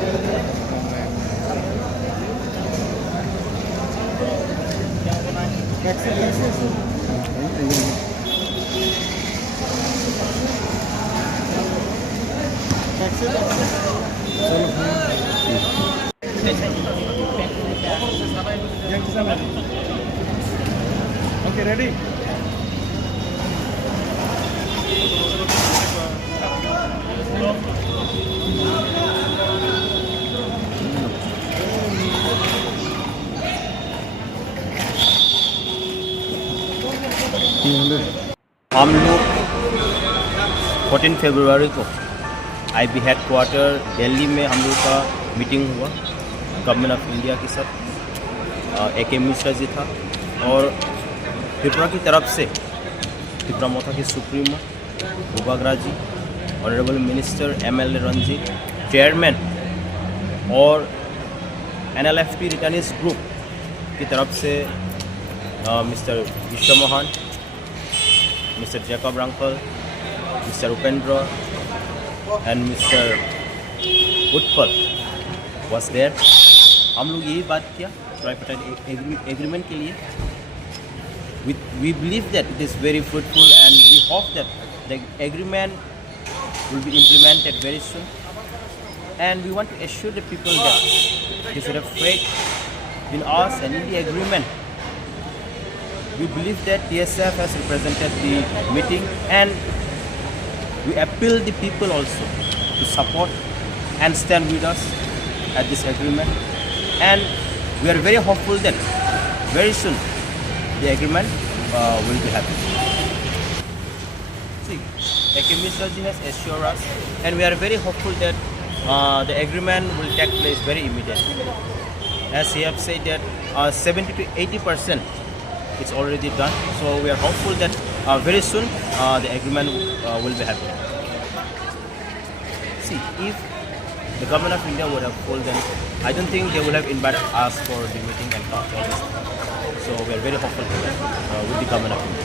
Okay, ready? हम लोग 14 फरवरी को आईबी हेडक्वार्टर दिल्ली में हम लोग का मीटिंग हुआ गवर्नमेंट ऑफ इंडिया के साथ। AK मिश्रा जी था और त्रिपुरा की तरफ से त्रिपुरा मोथा के supremo Bubagra ji, honourable minister MLA Ranjit, chairman और NLFP रिटर्निस ग्रुप की तरफ से mister Vishwa Mohan, mister Jacob Rankhal, mister Upendra and mister Utpal was there. हम लोग यही बात किया ट्राइपार्टाइट एग्रीमेंट के लिए। We believe that it is very fruitful and we hope that the agreement will be implemented very soon. And we want to assure the people that they should have faith in us and in the agreement. We believe that TSF has represented the meeting and we appeal the people also to support and stand with us at this agreement. And we are very hopeful that very soon the agreement will be happening. See, AK Mishra ji has assured us and we are very hopeful that the agreement will take place very immediately. As he have said that 70 to 80% it's already done, so we are hopeful that very soon the agreement will be happening. See, if the government of India would have told them, I don't think they would have invited us for the meeting and talk all this. So we are very hopeful for that with the government of India.